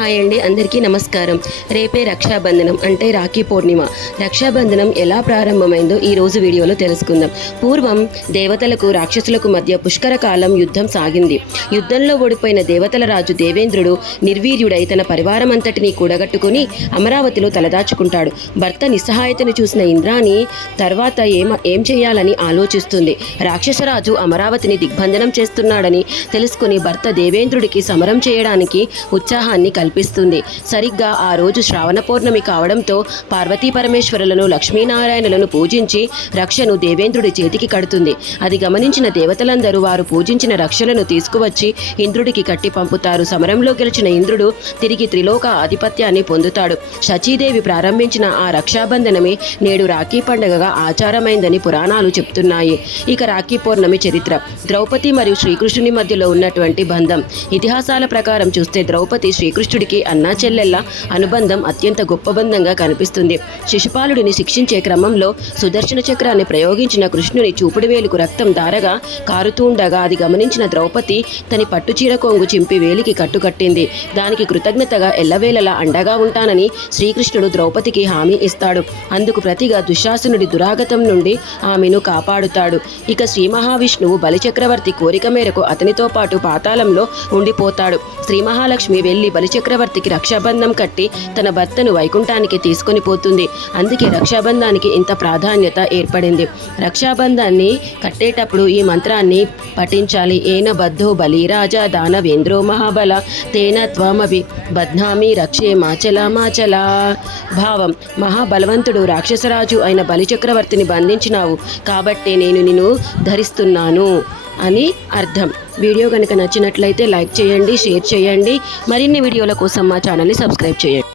Hi అండి, అందరికీ నమస్కారం. రేపే రక్షాబంధనం అంటే రాఖీ పూర్ణిమ. రక్షాబంధనం ఎలా ప్రారంభమైందో ఈ రోజు వీడియోలో తెలుసుకుందాం. పూర్వం దేవతలకు రాక్షసులకు మధ్య పుష్కర కాలం యుద్ధం సాగింది. యుద్ధంలో ఓడిపోయిన దేవతల రాజు దేవేంద్రుడు నిర్వీర్యుడై తన పరివారం అంతటినీ కూడగట్టుకుని అమరావతిలో తలదాచుకుంటాడు. భర్త నిస్సహాయతను చూసిన ఇంద్రాణి తర్వాత ఏం చేయాలని ఆలోచిస్తుంది. రాక్షసరాజు అమరావతిని దిగ్బంధనం చేస్తున్నాడని తెలుసుకుని భర్త దేవేంద్రుడికి సమరం చేయడానికి ఉత్సాహాన్ని కల్పిస్తుంది. సరిగ్గా ఆ రోజు శ్రావణ పౌర్ణమి కావడంతో పార్వతీ పరమేశ్వరులను లక్ష్మీనారాయణులను పూజించి రక్షను దేవేంద్రుడి చేతికి కడుతుంది. అది గమనించిన దేవతలందరూ వారు పూజించిన రక్షలను తీసుకువచ్చి ఇంద్రుడికి కట్టి పంపుతారు. సమరంలో గెలిచిన ఇంద్రుడు తిరిగి త్రిలోక ఆధిపత్యాన్ని పొందుతాడు. శచీదేవి ప్రారంభించిన ఆ రక్షాబంధనమే నేడు రాఖీ పండుగగా ఆచారమైందని పురాణాలు చెప్తున్నాయి. ఇక రాఖీ పౌర్ణమి చరిత్ర. ద్రౌపది మరియు శ్రీకృష్ణుని మధ్యలో ఉన్నటువంటి బంధం. ఇతిహాసాల ప్రకారం చూస్తే ద్రౌపది శ్రీకృష్ణుడికి అన్నా చెల్లెళ్ళ అనుబంధం అత్యంత గొప్ప బంధంగా కనిపిస్తుంది. శిశుపాలుడిని శిక్షించే క్రమంలో సుదర్శన చక్రాన్ని ప్రయోగించిన కృష్ణుని చూపుడు వేలుకు రక్తం ధారగా కారుతూ ఉండగా అది గమనించిన ద్రౌపది తన పట్టుచీర కొంగు చింపి వేలికి కట్టుకట్టింది. దానికి కృతజ్ఞతగా ఎల్లవేళలా అండగా ఉంటానని శ్రీకృష్ణుడు ద్రౌపదికి హామీ ఇస్తాడు. అందుకు ప్రతిగా దుశ్శాసనుడి దురాగతం నుండి ఆమెను కాపాడుతాడు. ఇక శ్రీ మహావిష్ణువు బలిచక్రవర్తి కోరిక మేరకు అతనితో పాటు పాతాళంలో ఉండిపోతాడు. శ్రీ మహాలక్ష్మి వెళ్లి బలిచక్రవర్తికి రక్షాబంధం కట్టి తన భర్తను వైకుంఠానికి తీసుకొని పోతుంది. అందుకే రక్షాబంధానికి ఇంత ప్రాధాన్యత ఏర్పడింది. రక్షాబంధాన్ని కట్టేటప్పుడు ఈ మంత్రాన్ని పఠించాలి. ఏన బద్ధో బలి రాజా దానవేంద్రో మహాబల తేన త్వమభి బధ్నామి రక్షే మాచలా మాచలా. భావం: మహాబలవంతుడు రాక్షసరాజు అయిన బలిచక్రవర్తిని బంధించినావు కాబట్టే నేను నిన్ను ధరిస్తున్నాను అని అర్థం. వీడియో కనుక నచ్చినట్లయితే లైక్ చేయండి, షేర్ చేయండి. మరిన్ని వీడియోల కోసం మా ఛానల్ని సబ్స్క్రైబ్ చేయండి.